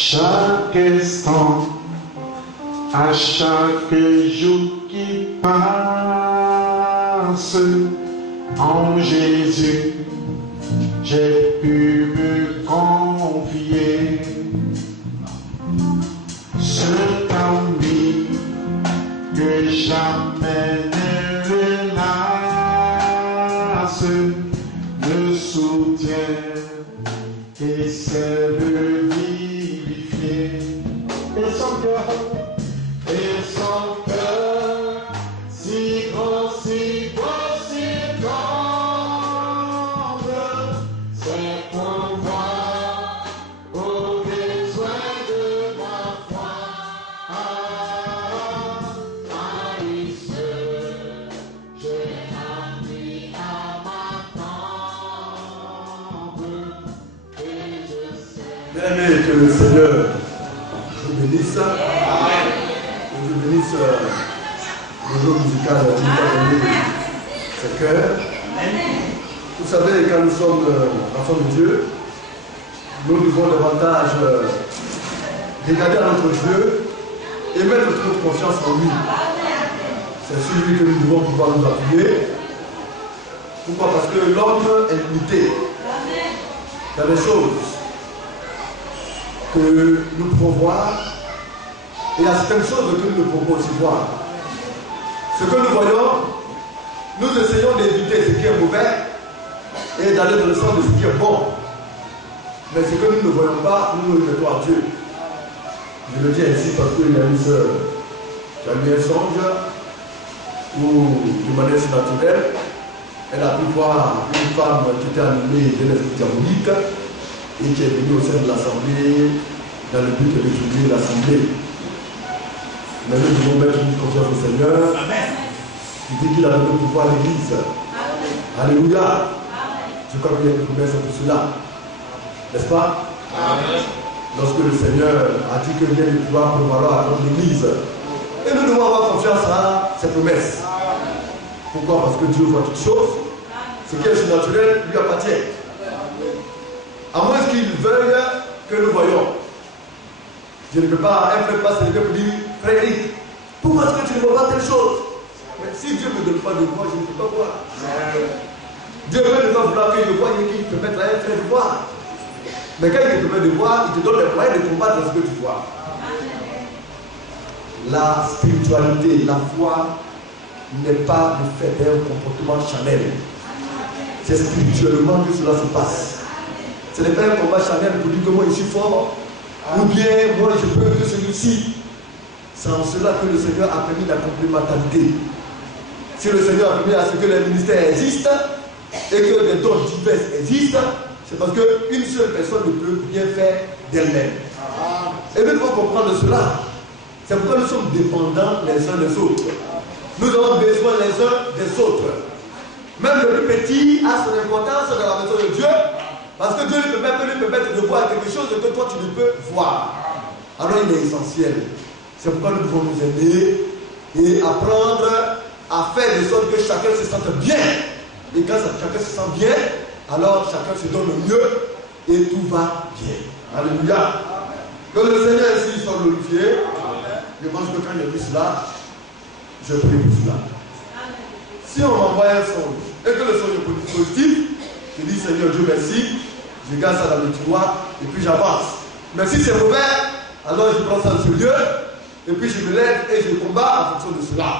Chaque instant, à chaque jour qui passe, en Jésus, j'ai pu me confier. Ce ami que jamais ne relasse me soutient et sait le vivifier. Et son cœur, si grand, si beau, si tendre, c'est pourvoir aux besoins de ma foi. À lui seul, j'ai appris à m'attendre, et je sais. Bien-aimé, que le Seigneur vous bénisse. Que vous bénisse le jour musical qui nous a donné ce cœur. Vous savez, quand nous sommes enfants de Dieu, nous devons davantage regarder à notre Dieu et mettre toute notre confiance en lui. C'est sur lui que nous devons pouvoir nous appuyer. Pourquoi? Parce que l'homme est limité. Il y a des choses que nous pouvons voir et il y a certaines choses que nous ne pouvons aussi voir. Ce que nous voyons, nous essayons d'éviter ce qui est mauvais et d'aller dans le sens de ce qui est bon. Mais ce que nous ne voyons pas, nous le mettons à Dieu. Je le dis ainsi parce qu'il y a une sœur qui a eu un songe où, de manière surnaturelle, elle a pu voir une femme qui était animée de l'esprit diabolique et qui est venue au sein de l'Assemblée dans le but d'étudier l'Assemblée. Mais nous devons mettre une confiance au Seigneur. Amen. Il dit qu'il a donné le pouvoir à l'Église. Alléluia. Je crois qu'il y a une promesse pour cela. N'est-ce pas? Amen. Lorsque le Seigneur a dit qu'il y a le pouvoir pour valoir à notre Église. Et nous devons avoir confiance à ces promesses. Pourquoi? Parce que Dieu voit toutes choses. Ce qui est surnaturel lui appartient. À moins qu'il veuille que nous voyons. Je ne peux pas, un frère pas se lever pour dire, frère Eric, pourquoi est-ce que tu ne vois pas telle chose? Mais si Dieu ne me donne pas de voir, je ne peux pas voir. Dieu ne va vouloir que je voie et qu'il te permette à un frère de voir. Mais quand il te permet de voir, il te donne les moyens de combattre ce que tu vois. La spiritualité, la foi n'est pas le fait d'un comportement charnel. C'est spirituellement que cela se passe. Ce n'est pas un combat charnel pour dire que moi je suis fort, ou bien moi je peux que celui-ci. C'est en cela que le Seigneur a permis la complémentarité. Si le Seigneur a permis à ce que les ministères existent et que les dons divers existent, c'est parce qu'une seule personne ne peut rien faire d'elle-même. Et nous devons comprendre cela. C'est pourquoi nous sommes dépendants les uns des autres. Nous avons besoin les uns des autres. Même le plus petit a son importance dans la maison de Dieu, parce que Dieu peut lui permettre de voir quelque chose que toi tu ne peux voir. Alors il est essentiel. C'est pourquoi nous devons nous aider et apprendre à faire de sorte que chacun se sente bien. Et quand chacun se sent bien, alors chacun se donne le mieux et tout va bien. Alléluia. Que le Seigneur ici soit glorifié. Je pense que quand j'ai vu cela, je prie pour cela. Si on m'envoie un songe et que le songe est positif, je dis Seigneur Dieu merci, je garde ça dans le tiroir et puis j'avance. Mais si c'est mauvais, alors je prends ça au sérieux et puis je me lève et je combats en fonction de cela.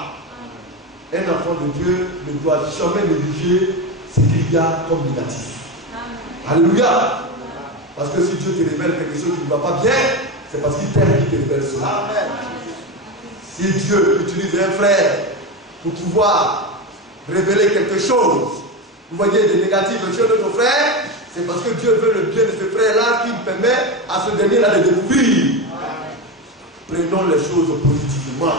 Un enfant de Dieu ne doit jamais négliger ce qu'il y a comme négatif. Alléluia. Parce que si Dieu te révèle quelque chose qui ne va pas bien, c'est parce qu'il t'aime qu'il te révèle cela. Amen. Si Dieu utilise un frère pour pouvoir révéler quelque chose, vous voyez des négatifs chez notre frère, c'est parce que Dieu veut le bien de ce frère-là qui permet à ce dernier-là de découvrir. Prenons les choses positivement.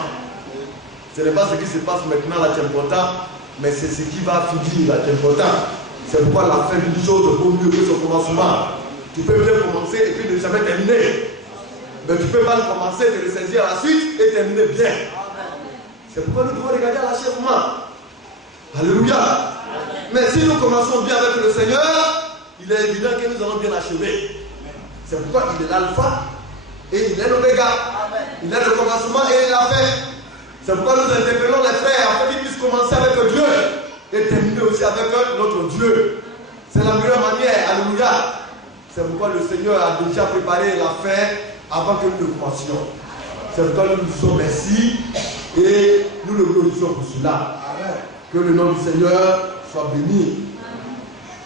Ce n'est pas ce qui se passe maintenant là qui est important, mais c'est ce qui va finir là qui est important. C'est pourquoi la fin d'une chose vaut mieux que son commencement. Tu peux bien commencer et puis ne jamais terminer. Mais tu peux mal commencer, te ressaisir à la suite et terminer bien. C'est pourquoi nous devons regarder à l'achèvement. Alléluia. Mais si nous commençons bien avec le Seigneur, il est évident que nous allons bien achever. C'est pourquoi il est l'alpha Et il est l'oméga. Il est le commencement et la fin. C'est pourquoi nous interpellons les frères afin qu'ils puissent commencer avec Dieu et terminer aussi avec notre Dieu. C'est la meilleure manière. Alléluia. C'est pourquoi le Seigneur a déjà préparé la fin avant que nous le commencions. C'est pourquoi nous nous disons merci et nous le glorifions pour cela. Que le nom du Seigneur soit béni.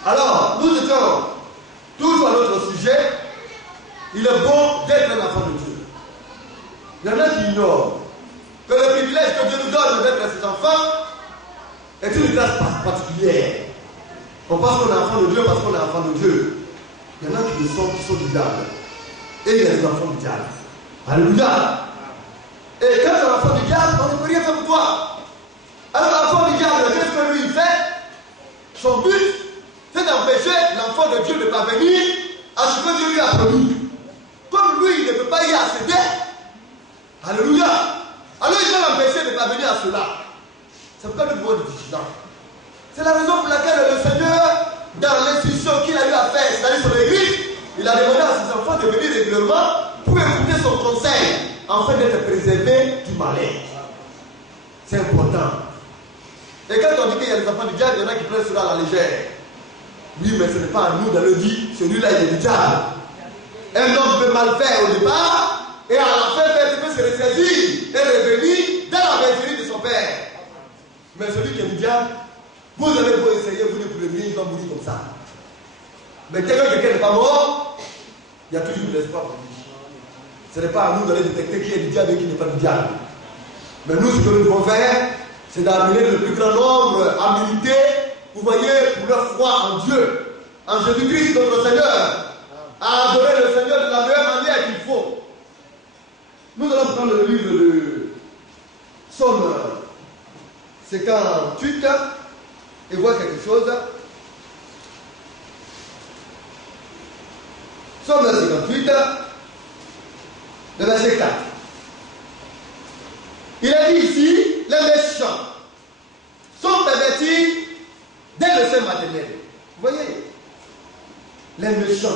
Alors, nous étions toujours à notre sujet. Il est bon d'être un enfant de Dieu. Il y en a qui ignorent que le privilège que Dieu nous donne d'être ses enfants est une grâce particulière. On pense qu'on est enfant de Dieu parce qu'on est enfant de Dieu. Il y en a qui sont du diable. Et il y a des enfants du diable. Alléluia. Et quand tu es enfant du diable, on ne peut rien faire pour toi. Alors l'enfant du diable, qu'est-ce que lui il fait? Son but, c'est d'empêcher l'enfant de Dieu de parvenir à ce que Dieu lui a promis. Comme lui, il ne peut pas y accéder. Alléluia. Alors il va l'empêcher de parvenir à cela. C'est pourquoi nous devons être vigilants. C'est la raison pour laquelle le Seigneur, dans l'instruction qu'il a eu à faire, c'est-à-dire son église, il a demandé à ses enfants de venir régulièrement pour écouter son conseil, afin d'être préservés du malin. C'est important. Et quand on dit qu'il y a des enfants du diable, il y en a qui prennent cela à la légère. Oui, mais ce n'est pas à nous de le dire, celui-là il est du diable. Un homme peut mal faire au départ, et à la fin, il peut se ressaisir et revenir dans la bergerie de son père. Mais celui qui est du diable, vous avez beau essayer, vous ne pouvez rien, il va mourir comme ça. Mais quelqu'un n'est pas mort, il y a toujours de l'espoir pour lui. Ce n'est pas à nous d'aller détecter qui est du diable et qui n'est pas du diable. Mais nous, ce que nous devons faire, c'est d'amener le plus grand nombre à militer, vous voyez, pour leur foi en Dieu, en Jésus-Christ, notre Seigneur, à adorer le Seigneur de la meilleure manière qu'il faut. Nous allons prendre le livre de Psaume 58 et voir quelque chose. Psaume 58, le verset 4. Il est dit ici, les méchants sont pervertis dès le sein maternel. Vous voyez, les méchants.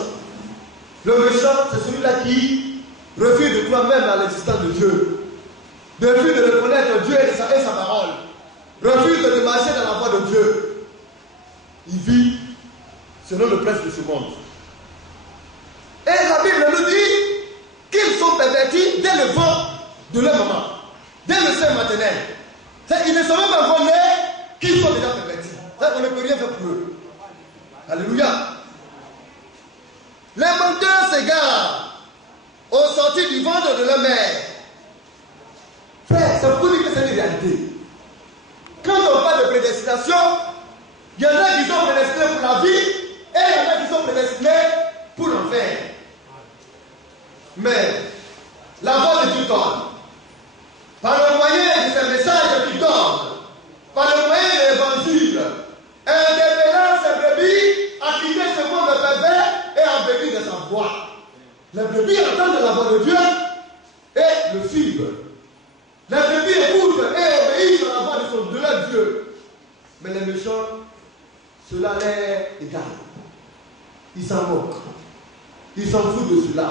Le méchant, c'est celui-là qui refuse de croire même à l'existence de Dieu, refuse de reconnaître Dieu et sa parole, refuse de marcher dans la voie de Dieu. Il vit selon le prince de ce monde. Et la Bible nous dit qu'ils sont pervertis dès le ventre de leur maman, dès le sein maternel. Ils ne sont même pas encore nés qu'ils sont déjà pervertis. On ne peut rien faire pour eux. Alléluia. Les menteurs s'égarent au sortir du ventre de leur mère. Frère, ça vous dit que c'est une réalité. Quand on parle de prédestination, il y en a qui sont prédestinés pour la vie et il y en a qui sont prédestinés pour l'enfer. Mais la voix de Dieu donne. Par le moyen de ces messages qu'il donne, par le moyen de l'évangile, indépendant ses brebis à quitter ce monde pervers et à venir de sa voix. Les brebis entendent la voix de Dieu et le suivent. Les brebis écoutent et obéissent à la voix de leur Dieu. Mais les méchants, cela les égale. Ils s'en moquent. Ils s'en foutent de cela.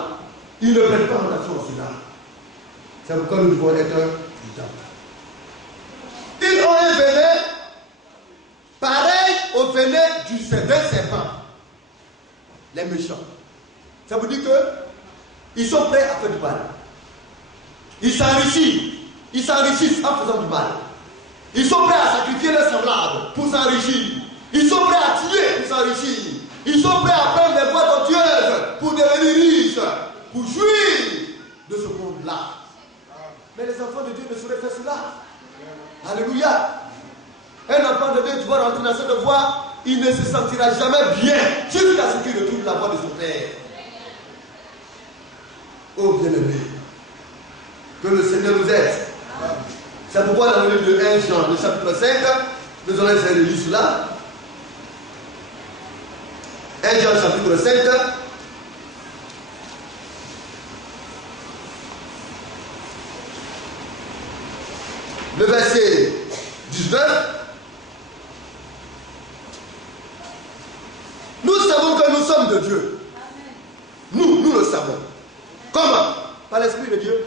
Ils ne prennent pas en action cela. C'est pourquoi nous devons être vigilants. Ils ont un venin pareil au venin d'un serpent. Les méchants. Ça vous dit qu'ils sont prêts à faire du mal. Ils s'enrichissent. Ils s'enrichissent en faisant du mal. Ils sont prêts à sacrifier leurs semblables pour s'enrichir. Ils sont prêts à tuer pour s'enrichir. Ils sont prêts à prendre des voies tortueuses pour devenir riches, pour jouir de ce monde-là. Mais les enfants de Dieu ne sauraient faire cela. Alléluia. Un enfant de Dieu, tu vas rentrer dans cette voie, il ne se sentira jamais bien jusqu'à ce qu'il retrouve la voie de son Père. Oh bien-aimé, que le Seigneur nous aide. C'est pourquoi dans le livre de 1 Jean, le chapitre 5, nous allons essayer de lire cela. 1 Jean, chapitre 5. Le verset 19. Nous savons que nous sommes de Dieu. Nous le savons. Comment? par l'Esprit de Dieu.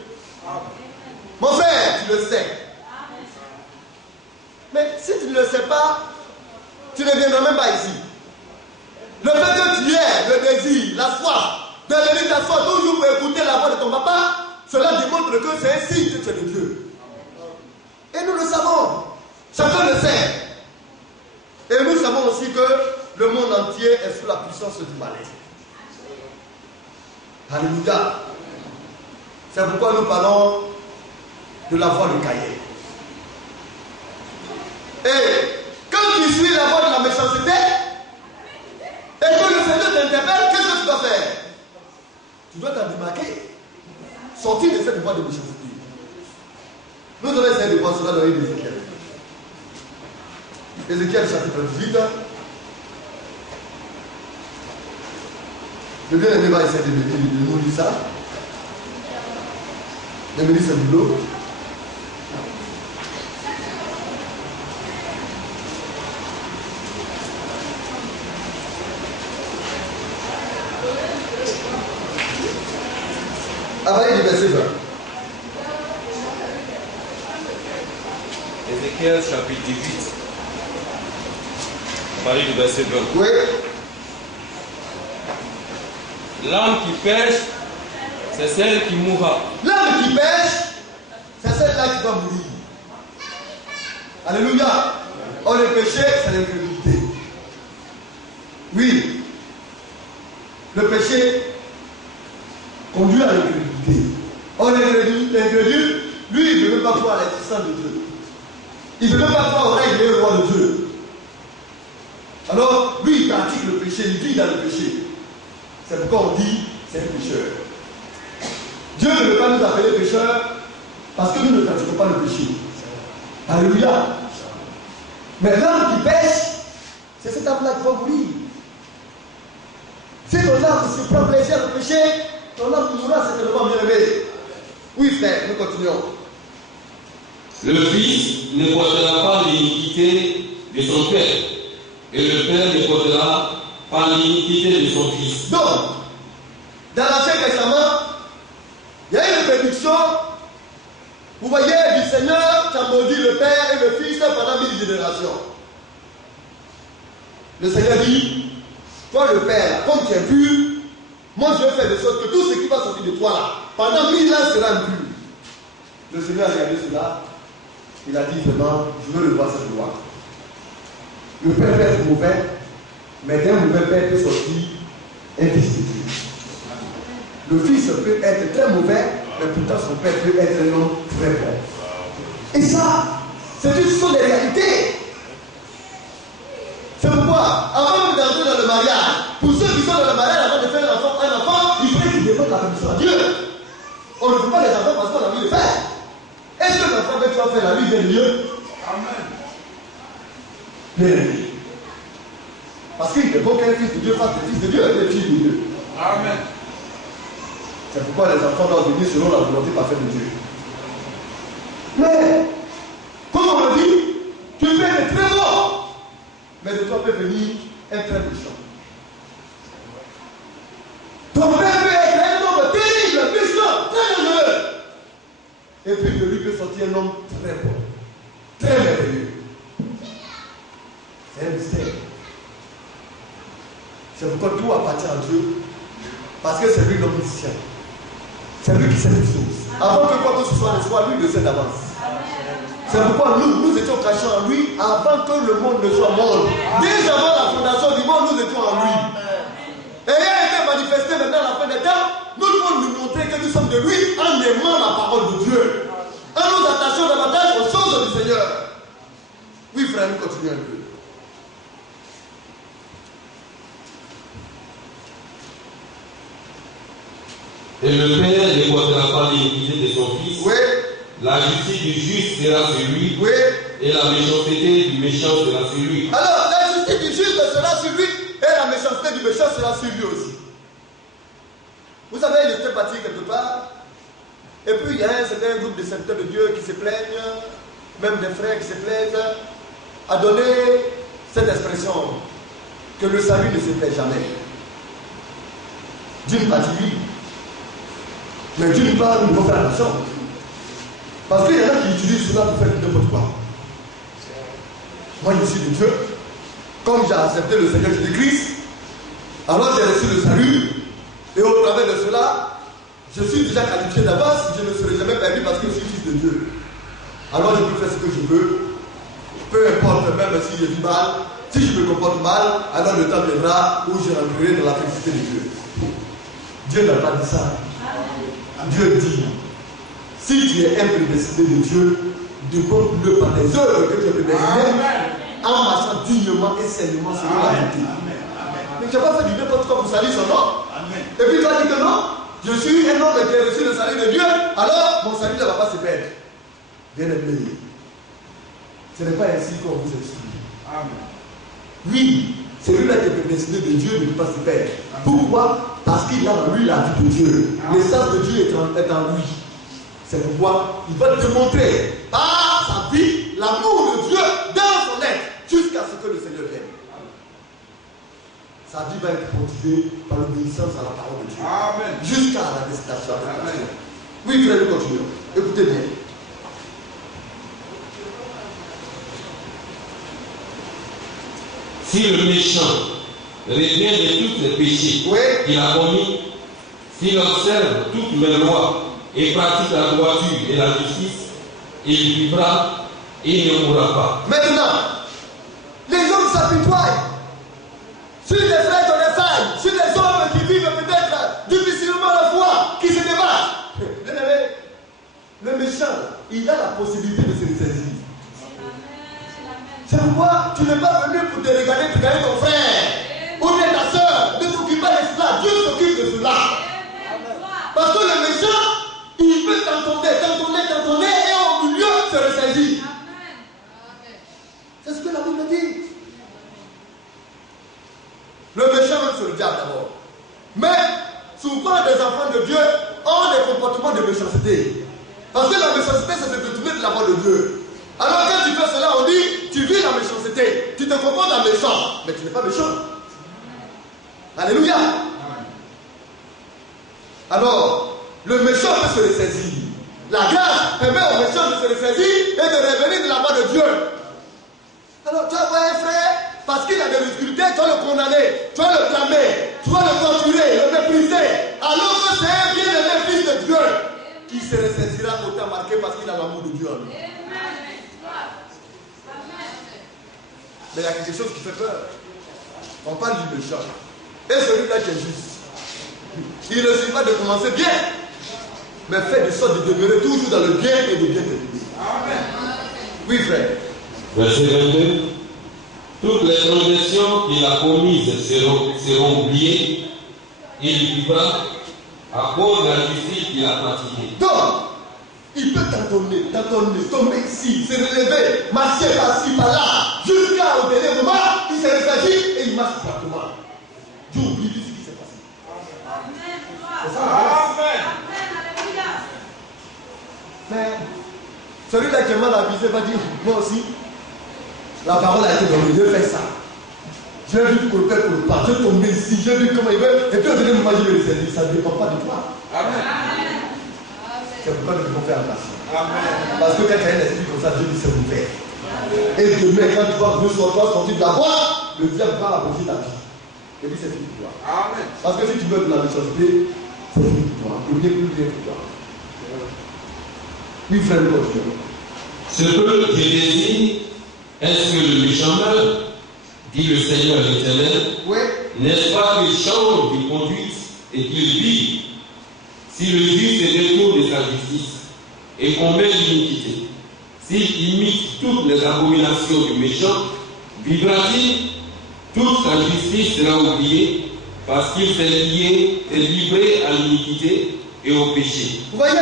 Mon frère, tu le sais. Mais si tu ne le sais pas, tu ne viendras même pas ici. Le fait que tu aies le désir, la soif, de venir t'asseoir toujours pour écouter la voix de ton papa, cela démontre que c'est un signe que tu es de Dieu. Et nous le savons. Chacun le sait. Et nous savons aussi que le monde entier est sous la puissance du malin. Alléluia. C'est pourquoi nous parlons de la voix de Caïn. Et quand tu suis la voie de la méchanceté, et que le Seigneur t'interpelle, qu'est-ce que tu dois faire? Tu dois t'en démarquer. Sortir de cette voie de méchanceté. Nous devons essayer de voir cela dans l'Ézéchiel. Ézéchiel chapitre 18. Le bien-aimé va essayer de nous lire ça. De me lire ce boulot. À partir du verset 20. Ézéchiel chapitre 18. À partir du verset 20. Oui. L'âme qui pêche, c'est celle qui mourra. L'âme qui pêche, c'est celle-là qui va mourir. Alléluia. Or, le péché, c'est l'incrédulité. Oui. Le péché conduit à l'incrédulité. Or, l'incrédule, lui, il ne veut pas croire à l'existence de Dieu. Il ne veut pas croire au règne et au roi de Dieu. Alors, lui, il pratique le péché, il vit dans le péché. C'est pourquoi on dit, c'est un pécheur. Dieu ne veut pas nous appeler pécheurs parce que nous ne pratiquons pas le péché. Alléluia. Mais l'âme qui pêche, c'est cette âme-là qui va mourir. Si ton âme se prend plaisir à le péché, ton âme mourra certainement bien aimé. Oui, frère, nous continuons. Le Fils ne portera pas l'iniquité de son Père, et le Père ne portera pas l'iniquité de son Fils. Donc, dans l'Ancien Testament, il y a une prédiction, vous voyez, du Seigneur qui a maudit le Père et le Fils pendant 1000 générations. Le Seigneur dit, toi le Père, comme tu es pur, moi je vais faire de sorte que tout ce qui va sortir de toi là, pendant 1000 ans sera impur. Le Seigneur a regardé cela, il a dit vraiment, je veux le voir cette loi. Le Père peut être mauvais, mais d'un mauvais Père peut sortir un fils de Dieu. Le fils peut être très mauvais, mais pourtant son père peut être un homme très bon. Et ça, ce sont des réalités. C'est pourquoi, avant d'entrer dans le mariage, pour ceux qui sont dans le mariage, avant de faire un enfant, il faut qu'ils demandent la permission à Dieu. On ne fait pas les enfants parce qu'on a envie de faire. Est-ce que l'enfant que tu vas faire la vie de Dieu? Amen. Bien. Parce qu'il ne faut qu'un fils de Dieu fasse le fils de Dieu et le fils de Dieu. Amen. C'est pourquoi les enfants doivent venir selon la volonté parfaite de Dieu. Mais, comme on l'a dit, tu peux être très bon, mais de toi peut venir un très méchant. Ton père peut être un homme terrible, puissant, très dangereux. Et puis de lui peut sortir un homme très bon, très merveilleux. C'est un mystère. C'est pourquoi tout appartient à Dieu, parce que c'est lui l'omniscient. C'est lui qui sait les choses. Avant que quoi que ce soit ne soit, lui le sait d'avance. C'est pourquoi nous étions cachés en lui avant que le monde ne soit monde. Dès avant la fondation du monde, nous étions en lui. Et il a été manifesté maintenant à la fin des temps. Nous devons nous montrer que nous sommes de lui en aimant la parole de Dieu. En nous attachant davantage aux choses du Seigneur. Oui, frère, nous continuons un peu. Et le Père ne portera pas l'iniquité de son Fils. Oui. La justice du juste sera sur lui. Oui. Et la méchanceté du méchant sera sur lui. Alors, la justice du juste sera sur lui et la méchanceté du méchant sera sur lui aussi. Vous savez, il était parti quelque part. Et puis, il y a un certain groupe de serviteurs de Dieu qui se plaignent, même des frères qui se plaignent, à donner cette expression que le salut ne se plaît jamais. D'une partie, Mais Dieu nous parle, nous devons faire attention. Parce qu'il y en a qui utilisent cela pour faire n'importe quoi. Moi, je suis de Dieu. Comme j'ai accepté le Seigneur Jésus-Christ, alors j'ai reçu le salut. Et au travers de cela, je suis déjà qualifié d'avance. Je ne serai jamais perdu parce que je suis fils de Dieu. Alors je peux faire ce que je veux. Peu importe, même si je vis mal, si je me comporte mal, alors le temps viendra où je rentrerai dans la félicité de Dieu. Dieu n'a pas dit ça. Dieu dit, si tu es un prédestiné de Dieu, développe-le par les œuvres que tu es prédestiné, en marchant dignement et sainement sur la vérité. Mais tu n'as pas fait du n'importe quoi pour salir son nom. Et puis tu as dit que non, je suis un homme qui a reçu le salut de Dieu, alors mon salut ne va pas se perdre. Bien aimé, ce n'est pas ainsi qu'on vous explique. Oui, celui-là qui est prédestiné de Dieu ne peut pas se perdre. Pourquoi? Parce qu'il a en lui la vie de Dieu. L'essence de Dieu est en lui. C'est pourquoi il va démontrer par sa vie l'amour de Dieu dans son être jusqu'à ce que le Seigneur vienne. Sa vie va être motivée par l'obéissance à la parole de Dieu. Amen. Jusqu'à la destination. Oui, frère, nous continuons. Écoutez bien. Si le méchant revient de tous les péchés qu'il a commis, s'il observe toutes mes lois et pratique la droiture et la justice, il vivra et ne mourra pas. Maintenant, les hommes s'apitoient sur les frères de les femmes, sur les hommes qui vivent peut-être difficilement la foi, qui se débattent. Bien aimé, le méchant, il a la possibilité de se ressaisir. C'est pourquoi tu n'es pas venu pour te regarder, pour gagner ton frère ou bien ta soeur, ne t'occupe pas de cela. Dieu s'occupe de cela. Parce que le méchant, il peut t'entendre et au milieu se ressaisir. C'est ce que la Bible dit. Le méchant même sur le diable d'abord. Mais souvent des enfants de Dieu ont des comportements de méchanceté. Parce que la méchanceté, c'est se détourner de la voie de Dieu. Alors quand tu fais cela, on dit, tu vis la méchanceté, tu te comportes en méchant, mais tu n'es pas méchant. Alléluia. Alors, le méchant peut se ressaisir. La grâce permet au méchant de se ressaisir et de revenir de la voie de Dieu. Alors tu vas voir un frère, parce qu'il a des difficultés, tu vas le condamner, tu vas le blâmer, tu vas le torturer, le mépriser, alors que c'est un bien-aimé fils de Dieu qui se ressaisira autant marqué parce qu'il a l'amour de Dieu en lui. Mais il y a quelque chose qui fait peur. On parle du méchant. Et celui-là qui est juste. Il ne suffit pas de commencer bien, mais fait de sorte de demeurer toujours dans le bien et de bien terminer. Amen. Oui, frère. Verset 22. Toutes les transgressions qu'il a commises seront oubliées. Il vivra à cause de la justice qu'il a pratiquée. Donc, il peut t'entonner, tomber ici, se relever, marcher par-ci, par-là, jusqu'au dernier moment, il se réfléchit et il marche correctement. Dieu oublie tout ce qui s'est passé. C'est ça. Amen. Mais celui-là qui est mal avisé va dire, moi aussi, la parole a été donnée, je fais ça. J'ai vu pour le faire pour le pas, je tombe ici, j'ai vu comment il veut, et puis au dernier moment, je vais le servir, ça ne dépend pas de toi. Amen. C'est pourquoi nous devons faire attention. Parce que quand il y a un esprit comme ça, Dieu dit c'est ouvert. Et demain, quand tu vas venir sur toi, sortir de la voie, le diable va approcher ta vie. Et puis c'est fini pour toi. Amen. Parce que si tu veux de la méchanceté, c'est fini pour toi. Il n'y a plus rien pour toi. Oui, frère, ce que je désire, est-ce que le méchant meurt, dit le Seigneur l'Éternel, n'est-ce pas qu'il change de conduite et qu'il vit? Si le juste se détourne de sa justice et commet l'iniquité, s'il imite toutes les abominations du méchant, vivra-t-il? Toute sa justice sera oubliée parce qu'il s'est livré à l'iniquité et au péché. Vous voyez?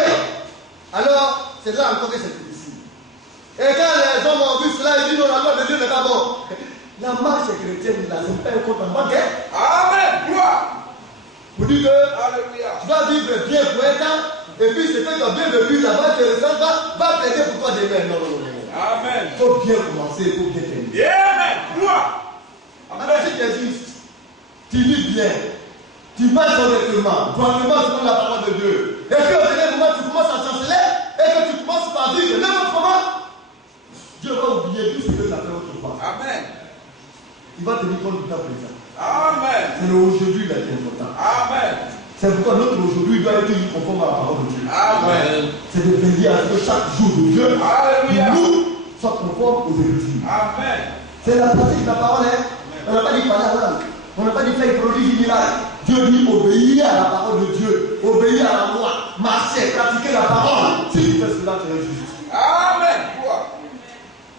Alors, c'est là encore que c'est difficile. Et quand les hommes ont vu cela, ils disent non, la loi de Dieu n'est pas bonne. La marche chrétienne, là, c'est pas un compte en banque. Amen. Gloire. Vous dites que tu vas vivre bien pour un temps, et puis c'est que tu as bien vécu là-bas, tu va plaider pour toi demain. Non, non, non. Amen. Il faut bien commencer, il faut bien terminer. Amen. Gloire. Alors si tu es juste, tu vis bien, tu marches correctement, droitement selon la parole de Dieu, et puis au va vivre n'importe comment, Dieu va oublier tout ce que tu as fait autrefois. Amen. Il va tenir compte du temps présent. Amen. C'est aujourd'hui là qui est important. Amen. C'est pourquoi notre aujourd'hui doit être conforme à la parole de Dieu. Amen. C'est de veiller à ce que chaque jour de Dieu, Alléluia. nous, soit conforme aux Écritures. Amen. C'est la pratique de la parole. Hein? On n'a pas dit parler à la langue. On n'a pas dit faire prodige miracle. Dieu dit obéir à la parole de Dieu, obéir à la loi, marcher, pratiquer la parole. Si tu fais cela, tu es juste. Amen.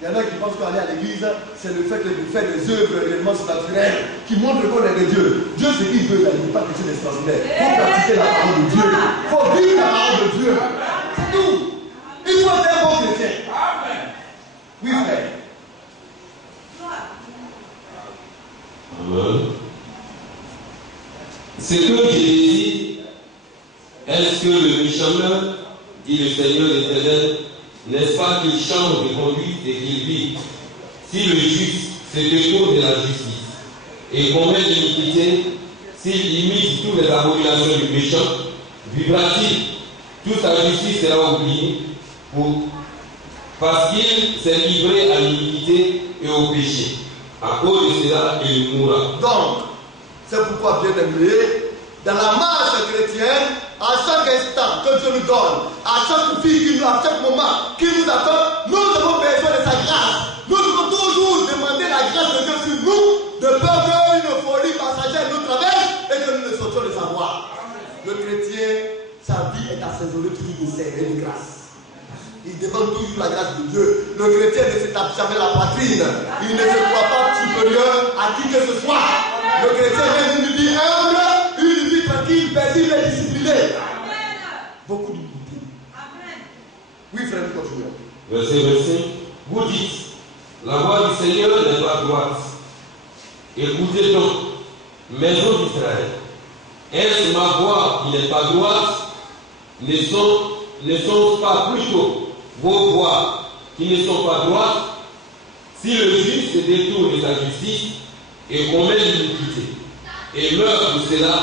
Il y en a qui pensent qu'aller à l'église, c'est le fait de faire des œuvres réellement surnaturelles qui montrent qu'on est de Dieu. Dieu, c'est qu'il veut, il n'est pas quelque chose d'extraordinaire. Il faut pratiquer la parole de Dieu. Il faut vivre la parole de Dieu. C'est tout. Il faut être un bon chrétien. Amen. Oui, frère. Amen. Ce que j'ai dit, est-ce que le méchant, dit le Seigneur l'Éternel, n'est-ce pas qu'il change de conduite et qu'il vit? Si le juste se détourne de la justice et commet l'iniquité, s'il imite toutes les abominations du méchant, vivra-t-il? Toute sa justice sera oubliée parce qu'il s'est livré à l'iniquité et au péché. À cause de cela, il mourra. Donc, c'est pourquoi, bien aimé, dans la marche chrétienne, à chaque instant que Dieu nous donne, à chaque vie, à chaque moment qu'il nous attend, nous avons besoin de sa grâce. Nous devons toujours demander la grâce de Dieu sur nous, de peur qu'une folie passagère nous traverse et que nous ne sortions de sa voie. Le chrétien, sa vie est assaisonnée toujours de sel et de grâce. Il demande toujours la grâce de Dieu. Le chrétien ne se tape jamais la poitrine. Il ne se croit pas supérieur à qui que ce soit. Le chrétien mène une vie humble, une vie tranquille, paisible et disciplinée. Beaucoup d'humilité. Oui, frère, nous continuons. Verset 25. Vous dites, la voix du Seigneur n'est pas droite. Écoutez donc, maison d'Israël. Est-ce ma voix qui n'est pas droite? Ne sont pas plutôt vos voix qui ne sont pas droites? Si le juste se détourne de sa justice et commet l'iniquité, et meurt pour cela,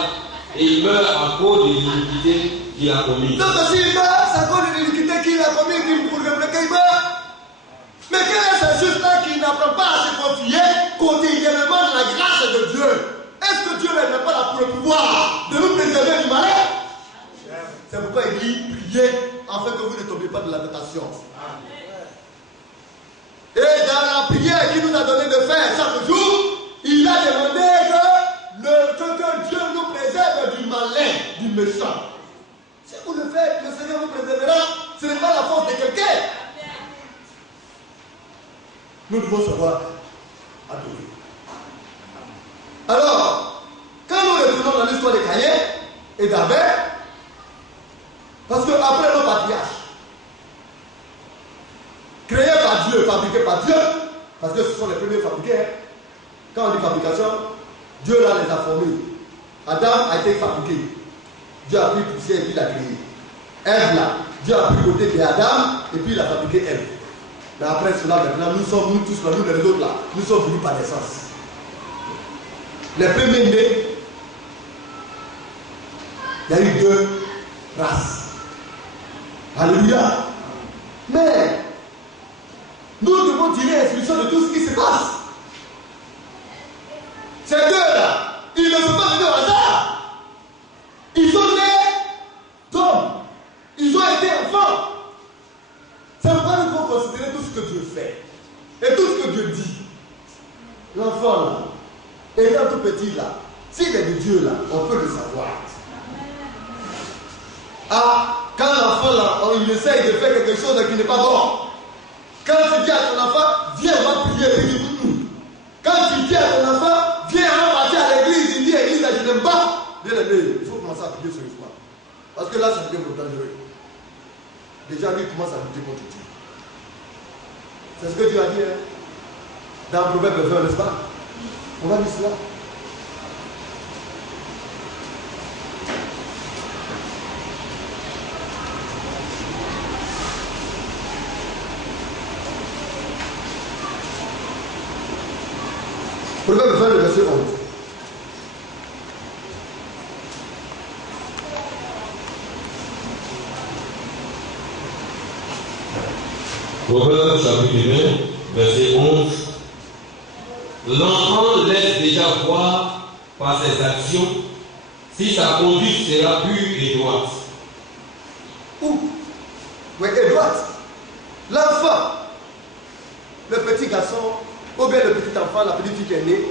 et il meurt à cause de l'iniquité qu'il a commise. Donc s'il meurt, c'est à cause de l'iniquité qu'il a commise pour le qu'il meurt. Mais quel est ce juste-là qui n'apprend pas à se confier quotidiennement de la grâce de Dieu? Est-ce que Dieu n'a pas le pouvoir de nous préserver du malheur? C'est pourquoi il dit, priez afin que vous ne tombiez pas de la tentation. Et dans la prière qu'il nous a donné de faire chaque jour, il a demandé que Dieu nous préserve du malin, du méchant. Si vous le faites, le Seigneur vous préservera. Ce n'est pas la force de quelqu'un. Nous devons savoir adorer. Alors, quand nous retournons dans l'histoire de Caïn et d'Abel, parce qu'après nos patriarches, créés par Dieu, fabriqués par Dieu, parce que ce sont les premiers fabriqués, quand on dit fabrication, Dieu là les a formés. Adam a été fabriqué. Dieu a pris poussière et puis il a créé. Ève là, Dieu a pris côté de Adam et puis il a fabriqué Ève. Mais après cela, maintenant, nous sommes, nous tous là, nous les autres là, nous sommes venus par naissance. Les premiers nés, il y a eu 2 races. Alléluia. Mais nous devons tirer l'instruction de tout ce qui se passe. Ces 2 là, ils ne sont pas venus au hasard. Ils sont nés d'hommes. Ils ont été enfants. C'est pourquoi nous devons considérer tout ce que Dieu fait. Et tout ce que Dieu dit. L'enfant là, étant tout petit là, s'il est de Dieu là, on peut le savoir. Ah, quand l'enfant là, il essaye de faire quelque chose qui n'est pas bon. Quand tu dis à ton enfant, viens, on va prier, il dit, quand tu dis à ton enfant, viens, on va partir à l'église, il dit, église là, je n'aime pas. Bien aimé, il faut commencer à prier sérieusement. Parce que là, ça devient dangereux. Déjà, lui, il commence à lutter contre Dieu. C'est ce que Dieu a dit, hein? Dans Proverbe 20, n'est-ce pas? On va dire cela. Proverbe 20, le verset 11. Proverbe chapitre 20, verset 11. L'enfant laisse déjà voir par ses actions si sa conduite sera pure et droite. Où? Oui, et droite. L'enfant, le petit garçon, ou bien le petit enfant, la petite fille qui est née,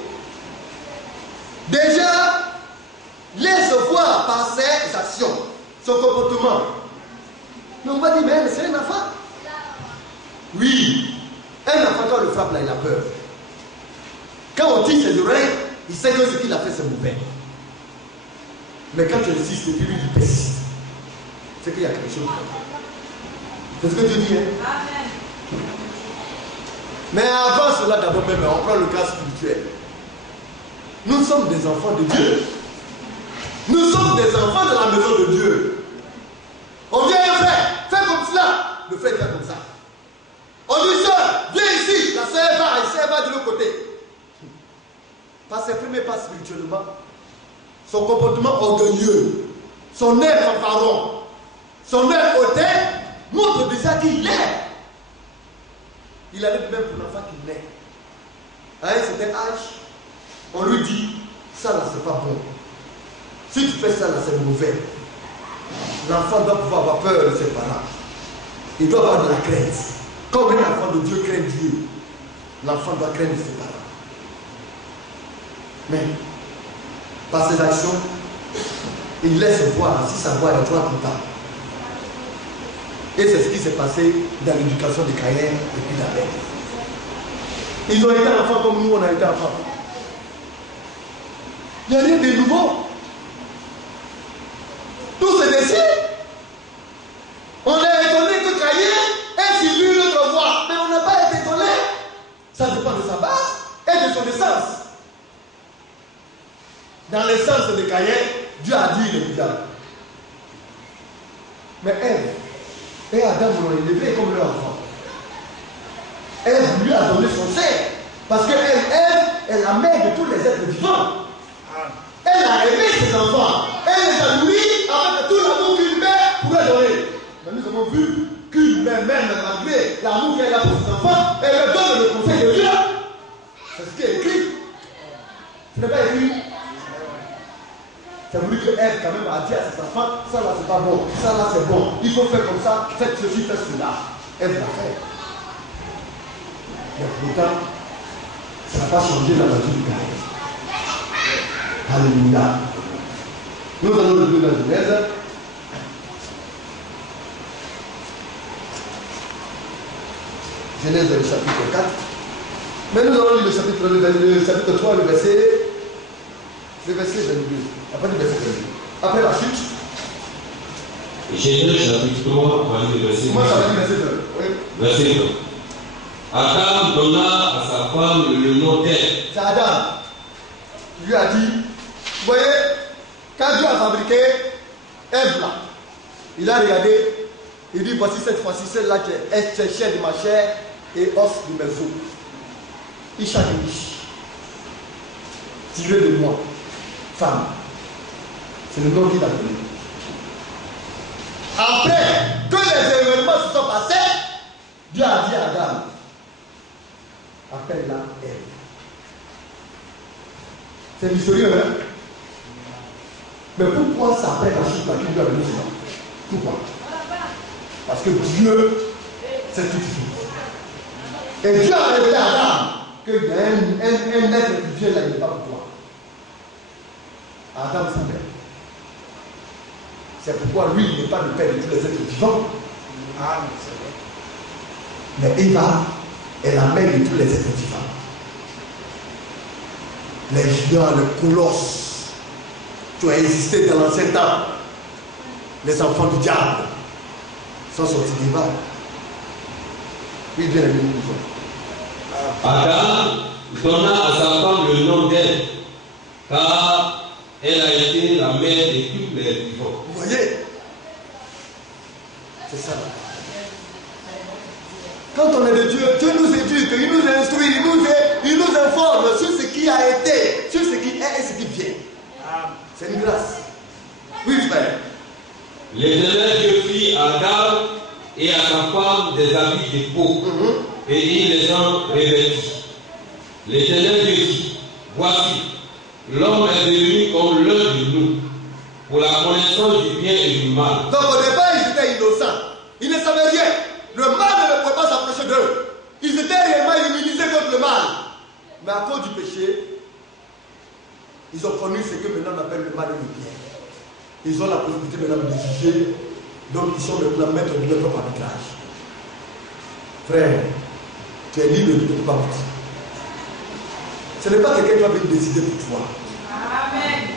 déjà laisse voir par ses actions, son comportement. Mais on va dire, mais c'est un enfant. Oui, un enfant, quand on le frappe là, il a peur. Quand on tire ses oreilles, il sait que ce qu'il a fait, c'est mauvais. Mais quand tu insistes et puis lui, il persiste, c'est qu'il y a quelque chose. C'est ce que Dieu dit. Hein? Amen. Mais avant cela, d'abord même, on prend le cas spirituel. Nous sommes des enfants de Dieu. Nous sommes des enfants de la maison de Dieu. On vient un frère, fais comme cela. Le frère fait comme ça. On dit soeur, viens ici. La soeur va de l'autre côté. Par ses premiers pas spirituellement, son comportement orgueilleux, son air fanfaron, son air hautain montre déjà qui il est. Il arrive même pour l'enfant qui naît. À un certain âge, on lui dit, ça là c'est pas bon. Si tu fais ça là c'est mauvais. L'enfant doit pouvoir avoir peur de ses parents. Il doit avoir de la crainte. Comme un enfant de Dieu craint Dieu, l'enfant doit craindre ses parents. Mais, par ses actions, il laisse voir si sa voix est droite ou pas. Et c'est ce qui s'est passé dans l'éducation de Caïn et puis d'Abel. Ils ont été enfants comme nous, on a été enfants. Il n'y a rien de nouveau. Tout se décide. On est étonné que Caïn ait suivi notre voie, mais on n'a pas été étonné. Ça dépend de sa base et de son essence. Dans l'essence de Caïn, Dieu a dit il est bien. Mais Ève et Adam l'ont élevé comme leur enfant. Ève lui a donné son sein. Parce que Ève est la mère de tous les êtres vivants. Elle a aimé ses enfants. Elle les a nourris avec tout l'amour qu'une mère pourrait donner. Mais nous avons vu qu'une mère, même malgré l'amour qu'elle a pour ses enfants, elle leur donne le conseil de Dieu. C'est ce qui est écrit. Ce n'est pas écrit. C'est voulu que Ève quand même a dit à ses enfants, ça là c'est pas bon, ça là c'est bon, il faut faire comme ça, faites ceci, faites cela. Ève l'a fait. Mais pourtant, ça n'a pas changé la nature du Caïn. Alléluia. Nous allons le lire dans Genèse. Genèse chapitre 4. Mais nous allons lire le chapitre 3, le verset 22. Après le verset 22. Après la chute. Genèse chapitre 3, on va lire le verset 2. Moi, ça va dire verset 2. Oui. Verset 2. Adam donna à sa femme le nom d'Ève. C'est Adam qui lui a dit, vous voyez, quand Dieu a fabriqué Ève là, il a regardé, il dit, voici cette fois-ci, celle-là qui est chair de ma chair et os de mes os. Isha de Ish. Tirez de moi, femme. C'est le nom qu'il a donné. Après que les événements se sont passés, Dieu a dit à Adam, appelle-la Ève. C'est mystérieux, hein? Mais pourquoi ça après la chute là qu'il lui a donné cela? Pourquoi? Parce que Dieu, c'est tout de suite. Et Dieu a révélé à Adam qu'il y a un être Dieu là, il n'est pas pour toi. Adam s'appelle. C'est pourquoi lui, il n'est pas le père de tous les êtres vivants. Mais Eva est la mère de tous les êtres vivants. Les géants, les colosses qui ont existé dans l'ancien temps, les enfants du diable, sont sortis d'Eva. Oui, bien aimé, Adam donna à sa femme le nom d'Ève, car elle a été la mère de tous les vivants. vous voyez? C'est ça. Quand on est de Dieu, Dieu nous éduque, il nous instruit, il nous informe sur ce qui a été, sur ce qui est et ce qui vient. C'est une grâce. Oui, frère. L'Éternel Dieu fit à Adam et à sa femme des habits de peau, et il les a revêtis. L'Éternel Dieu dit, voici, l'homme est devenu comme l'un de nous, pour la connaissance du bien et du mal. Donc au départ, ils étaient innocents. Ils ne savaient rien. Le mal ne pouvait pas s'approcher d'eux. Ils étaient réellement immunisés contre le mal. Mais à cause du péché, ils ont connu ce que maintenant on appelle le mal et le bien. Ils ont la possibilité maintenant de juger. Donc ils sont maintenant maîtres de leur propre arbitrage. Frère, tu es libre de ne pas mentir. Ce n'est pas quelqu'un qui va venir décider pour toi. Amen.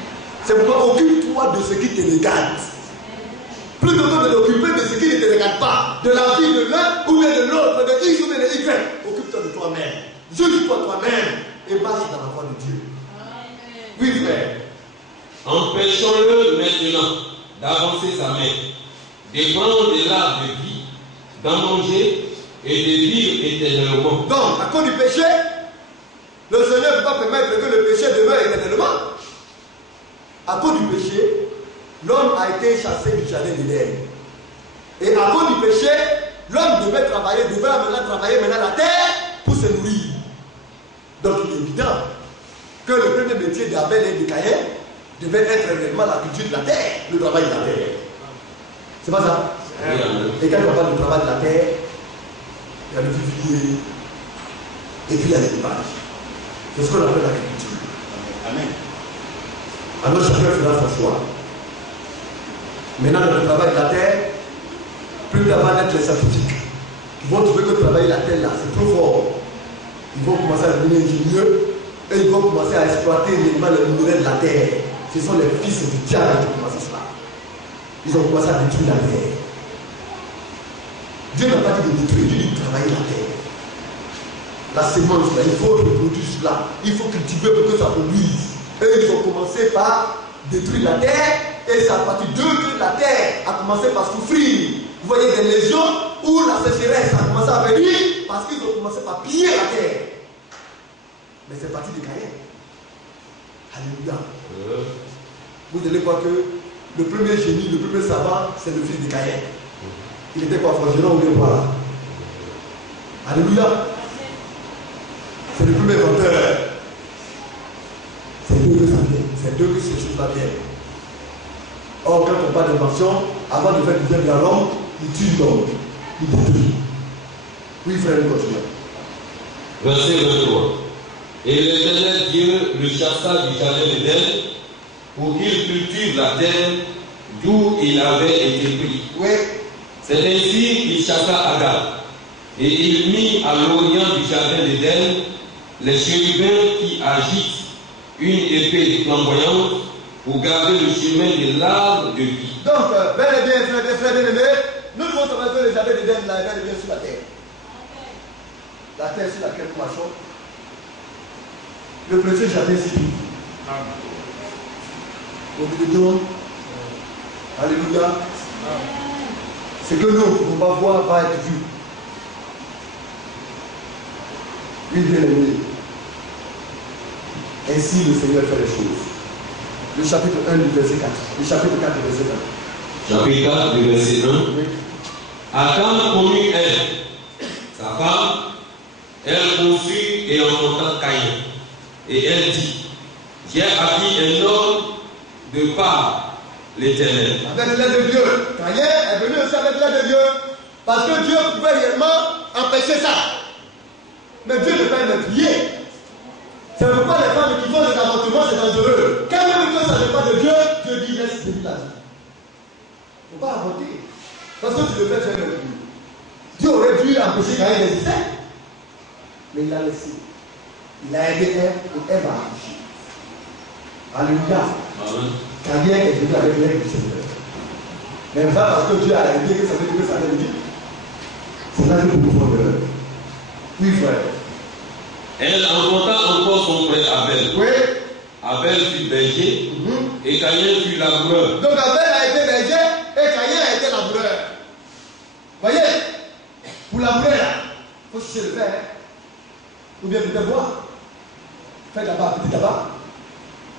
C'est pourquoi occupe-toi de ce qui te regarde. Plutôt que de t'occuper de ce qui ne te regarde pas, de la vie de l'un ou bien de l'autre, de X ou bien de Y. Occupe-toi de toi-même. Juge-toi toi-même et marche dans la voie de Dieu. Oui, frère. Empêchons-le maintenant d'avancer sa main, de prendre de l'arbre de vie, d'en manger et de vivre éternellement. Donc, à cause du péché, le Seigneur ne peut pas permettre que le péché demeure éternellement. À cause du péché, l'homme a été chassé du jardin d'Éden. Et à cause du péché, l'homme devait maintenant travailler la terre pour se nourrir. Donc il est évident que le premier métier d'Abel et de Caïn devait être réellement la culture de la terre, le travail de la terre. C'est pas ça? Et quand on parle du travail de la terre, il y a le vivier et puis il y a l'élevage. C'est ce qu'on appelle l'agriculture. Amen. Alors chacun fera son choix. Maintenant, dans le travail de la terre, plus tard va naître les scientifiques. Ils vont trouver que travailler la terre là, c'est trop fort. Ils vont commencer à devenir ingénieux et ils vont commencer à exploiter réellement le minerai de la terre. Ce sont les fils du diable qui ont commencé cela. Ils ont commencé à détruire la terre. Dieu n'a pas dit de détruire, Dieu dit de travailler la terre. La semence là, il faut reproduire cela. Il faut cultiver pour que ça produise. Et ils ont commencé par détruire la terre. Et c'est à partir d'eux que la terre a commencé par souffrir. Vous voyez des légions où la sécheresse a commencé à venir parce qu'ils ont commencé par piller la terre. Mais c'est parti de Caïn. Alléluia. Vous allez voir que le premier génie, le premier savant, c'est le fils de Caïn. Il était quoi, forgeron ou bien quoi? Alléluia. C'est le premier inventeur. C'est d'eux que ça vient. C'est d'eux que ces choses-là viennent. Or, quand on parle d'invention, avant de faire du bien à l'homme, il tue l'homme. Il détruit. Oui, frère, nous continuons. Verset 23. Et l'Éternel Dieu le chassa du jardin d'Éden pour qu'il cultive la terre d'où il avait été pris. Oui. C'est ainsi qu'il chassa Adam. Et il mit à l'orient du jardin d'Éden les chérubins qui agitent une épée flamboyante pour garder le chemin de l'arbre de vie. Donc, bel et bien, frères bien-aimés, nous devons savoir que le jardin d'Éden là est bel et bien sur la terre. La terre sur laquelle nous marchons. Le précieux jardin, c'est tout. Au bout de Dieu, alléluia. Ce que nous ne pouvons pas voir va être vu. Oui, bien aimé. Ainsi le Seigneur fait les choses. Le chapitre 1 du verset 4. Le chapitre 4 du verset 1. Chapitre 4 du verset 1. Oui. Adam connut elle, sa femme, elle conçut et enfanta Caïn. Et elle dit, j'ai acquis un homme de par l'Éternel. Avec l'aide de Dieu. Caïn est venu aussi avec l'aide de Dieu. Parce que Dieu pouvait réellement empêcher ça. Mais Dieu ne peut pas prier. C'est pourquoi les femmes qui font des avortements, c'est dangereux. Quand même que ça n'est pas de Dieu, Dieu dit laisse début la vie. Il ne faut pas avorter. Parce que tu le fais, tu es le plus. Dieu aurait dû empêcher Caïn d'exister. Mais il a laissé. Il a aidé Ève et Ève a accouché. Alléluia. Caïn est venu avec l'aide du Seigneur. Mais pas parce que Dieu a aidé que ça veut dire que ça veut dire. C'est là que nous pouvons faire. Oui, frère. Elle enfanta encore son frère Abel. Oui. Abel fut berger et Caïn fut laboureur. Donc Abel a été berger et Caïn a été laboureur. Voyez, pour labourer là, il faut chercher le faire. Ou bien peut-être voir. Faites là-bas, petit là-bas.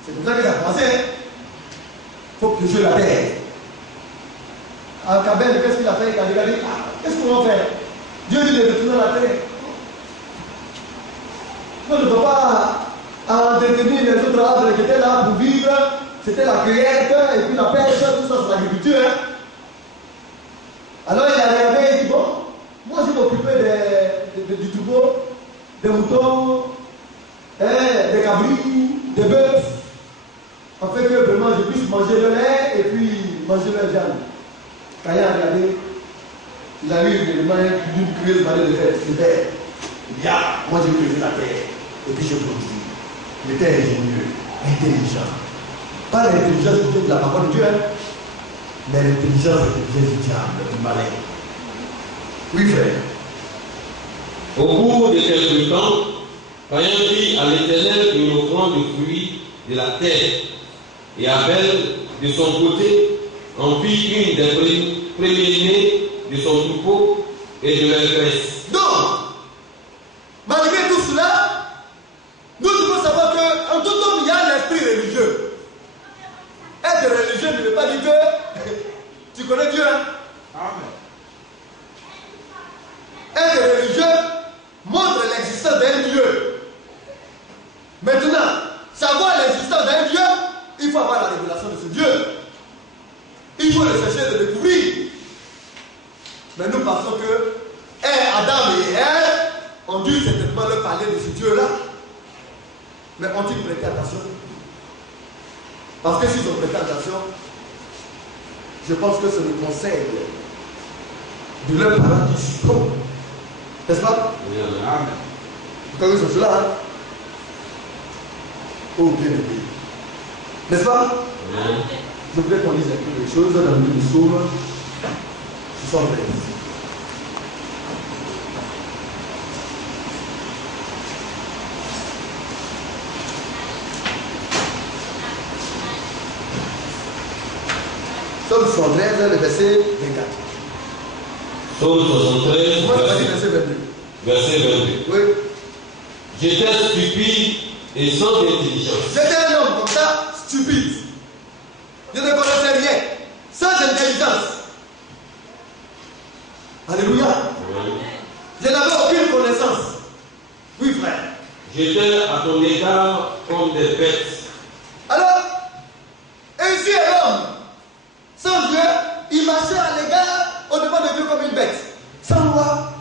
C'est comme ça que ça a commencé. Il faut piocher la terre. à Kabel, qu'est-ce qu'il a fait? Il a dit, qu'est-ce qu'on va faire? Dieu dit de retourner la terre. On ne peut pas entretenir les autres arbres qui étaient là pour vivre. C'était la cueillette et puis la pêche, tout ça c'est l'agriculture. Hein. Alors il a regardé et il dit, bon, moi je vais m'occuper du troupeau, des moutons, des cabris, des bœufs, afin que vraiment je puisse manger le lait et puis manger leur viande. Quand il a regardé, il a eu une curieuse manière de faire. C'était, il dit, ah, moi je vais creuser la terre et puis je produis. Il était ingénieux, intelligent. Pas l'intelligence de la parole de Dieu, hein, mais l'intelligence du diable, du malin. Oui, frère. Au bout de quelques temps, Caïn fit à l'Éternel une offrande de fruits de la terre. Et Abel, de son côté, en fit une des premiers-nés de son troupeau et de leur graisse. Donc, malgré tout cela, nous devons savoir qu'en tout homme, il y a l'esprit religieux. Être religieux ne veut pas dire que tu connais Dieu. Hein? Amen. Être religieux montre l'existence d'un Dieu. Maintenant, savoir l'existence d'un Dieu, il faut avoir la révélation de ce Dieu. Il faut le chercher, le découvrir. Mais nous pensons que Adam et Ève ont dû certainement leur parler de ce Dieu-là. Mais ont-ils prêté attention? Parce que s'ils ont prêté attention, je pense que c'est le conseil de leurs parents qui succombe. N'est-ce pas? Amen. Vous connaissez cela, hein? Oh, bien aimé. N'est-ce pas? Je voudrais qu'on lise un peu les choses dans le livre du Psaume 73. Psaume 73, le verset 24. Psaume 73, Moi, je vais dire verset 22. verset 22. Oui. J'étais stupide et sans intelligence. J'étais un homme comme ça, stupide. Je ne connaissais rien, sans intelligence. Alléluia. Je n'avais aucune connaissance. Oui, frère. J'étais à ton égard comme des bêtes. Alors, ainsi est l'homme. Sans Dieu, il marchait à l'égard au-devant de Dieu comme une bête. Sans loi.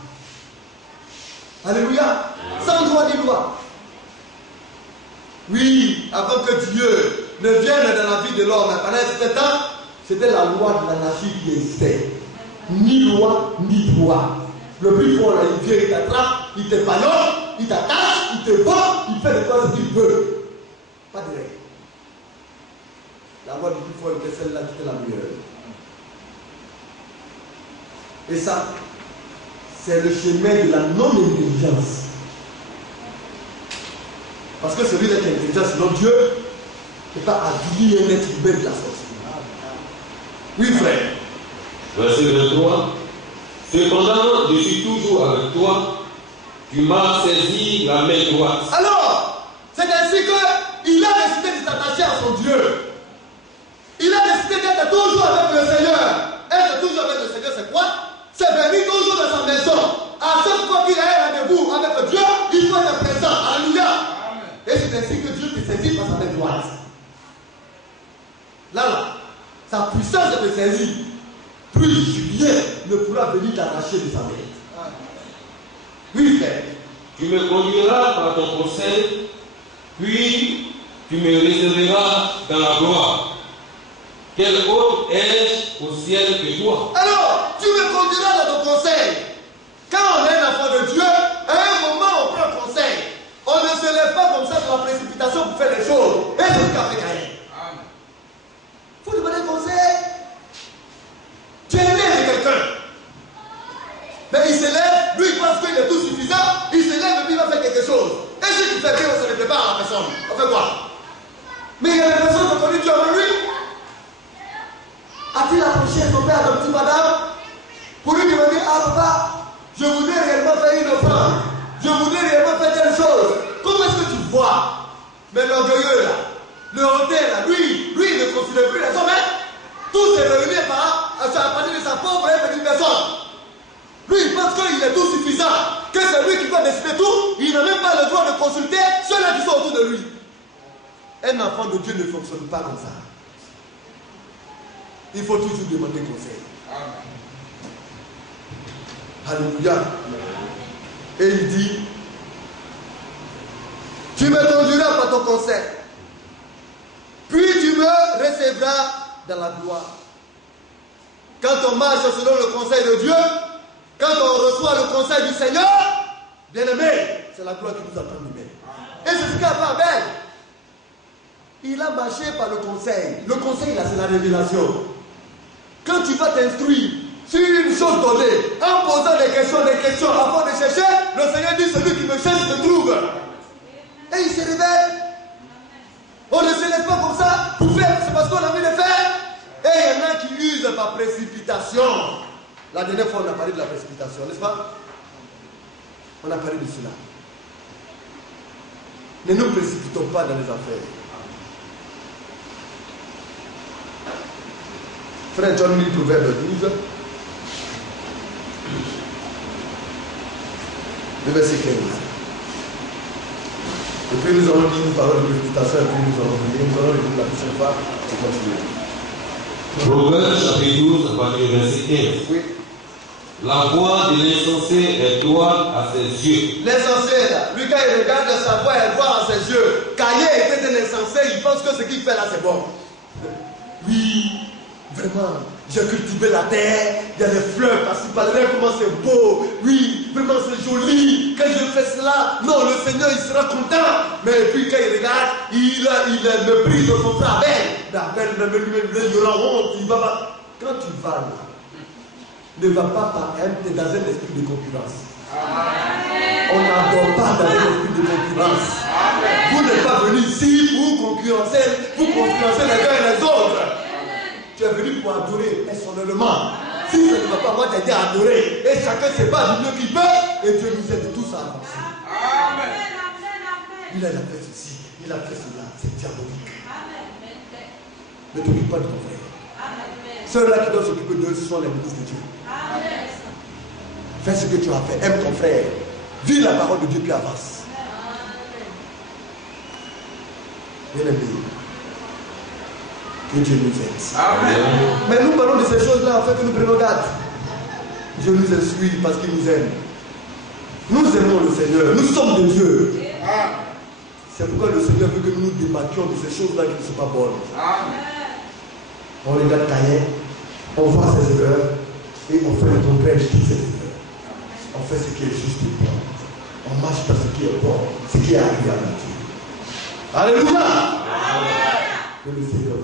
Alléluia. Sans droit ni loi. Oui, avant que Dieu ne vienne dans la vie de l'homme, pendant un certain temps, c'était la loi de l'anarchie qui existait. Ni loi, ni droit. Le plus fort, là, il vient, il t'attrape, il te ballonne, il t'attache, il te bat, il fait de toi ce qu'il veut. Pas de règle. La loi du plus fort était celle-là qui était la meilleure. Et ça, c'est le chemin de la non-intelligence. Parce que celui-là qui est intelligent, sinon Dieu ne peut pas avilir un être humain de la sorte. Oui, frère. Verset 23. Cependant, je suis toujours avec toi. Tu m'as saisi la main droite. Alors, c'est ainsi qu'il a décidé de s'attacher à son Dieu. Il a décidé d'être toujours avec le Seigneur. Être toujours avec le Seigneur, c'est quoi? C'est venir toujours dans sa maison. À chaque fois qu'il a un rendez-vous avec Dieu, il faut être présent. Alléluia. Et c'est ainsi que Dieu te saisit par sa main droite. Là, sa puissance te saisit. Plus rien ne pourra venir t'arracher de sa main. Oui, frère. Tu me conduiras par ton conseil, puis tu me réserveras dans la gloire. Quel autre ai-je au ciel que toi? Alors, tu me conduiras dans ton conseil. Quand on est un enfant de Dieu, à un moment on prend conseil. On ne se lève pas comme ça dans la précipitation pour faire des choses. Et c'est ce qu'a fait Caïn. Il faut demander conseil. Tu es né de quelqu'un. Mais il se lève, lui il pense qu'il est tout suffisant, il se lève et puis il va faire quelque chose. Et si tu fais bien, on se ne prépare à la personne. On fait quoi? Mais il y a des personnes qui ont connu Dieu avant lui. A-t-il approché son père adoptif Adam pour lui demander, ah papa, je voudrais réellement faire une offrande, je voudrais réellement faire telle chose. Comment est-ce que tu vois? Mais l'orgueilleux là, le hautain là, lui, il ne considère plus les hommes. Tout s'est réuni à partir de sa pauvre et petite personne. Lui, il pense qu'il est tout suffisant, que c'est lui qui doit décider tout. Il n'a même pas le droit de consulter ceux-là qui sont autour de lui. Un enfant de Dieu ne fonctionne pas comme ça. Il faut toujours demander conseil. Alléluia. Et il dit, tu me conduiras par ton conseil, puis tu me recevras dans la gloire. Quand on marche selon le conseil de Dieu, quand on reçoit le conseil du Seigneur, bien aimé, c'est la gloire qui nous attend demain. Et c'est ce qu'a fait Abel. Il a marché par le conseil. Le conseil, là, c'est la révélation. Quand tu vas t'instruire sur une chose donnée, en posant des questions, avant de chercher, le Seigneur dit, celui qui me cherche me trouve. Et il se révèle. On ne se laisse pas comme ça pour faire, c'est parce qu'on a envie de faire. Et il y en a qui usent par précipitation. La dernière fois, on a parlé de la précipitation, n'est-ce pas? On a parlé de cela. Ne nous précipitons pas dans les affaires. Frère John lit Proverbe 12. Le verset 15. Et puis nous allons dire une parole de précipitation, et puis nous allons prier, nous allons lire la prochaine fois et continuer. Proverbe chapitre 12, à partir du verset 15. Oui. La voix de l'insensé est droite à ses yeux. L'insensé, là, lui, quand il regarde sa voix, elle voit à ses yeux. Caillé était un insensé, il pense que ce qu'il fait là, c'est bon. Oui, vraiment, j'ai cultivé la terre, il y a des fleurs par-ci, par-là, comment c'est beau. Oui, vraiment, c'est joli. Quand je fais cela, non, le Seigneur, il sera content. Mais puis, quand il regarde, il méprise son frère Abel. Mais Abel, il aura honte, il va pas. Quand tu vas là, ne va pas par elle, tu es dans un esprit de concurrence. Amen. On n'adore pas dans un esprit de concurrence. Amen. Vous n'êtes pas venu ici pour concurrencer les uns et les autres. Amen. Tu es venu pour adorer personnellement. Si ça ne va pas, moi t'aider à adorer. Et chacun se bat du mieux qu'il peut. Et Dieu nous aide tous à avancer. Amen. Il a fait ceci, il a fait cela. C'est diabolique. Ne t'occupe pas de ton frère. Ceux-là qui doivent s'occuper d'eux, ce sont les ministres de Dieu. Amen. Fais ce que tu as fait, aime ton frère, vis la parole de Dieu puis avance. Bien aimé, que Dieu nous aide. Amen. Mais nous parlons de ces choses-là afin que nous prenions garde. Dieu nous instruit parce qu'il nous aime. Nous aimons le Seigneur, nous sommes de Dieu. C'est pourquoi le Seigneur veut que nous nous débattions de ces choses-là qui ne sont pas bonnes. Amen. On regarde Caïn, on voit ses erreurs et on fait le contraire de toutes ses erreurs. On fait ce qui est juste et bon. On marche par ce qui est bon, ce qui est agréable à Dieu. Alléluia! Amen. Que le Seigneur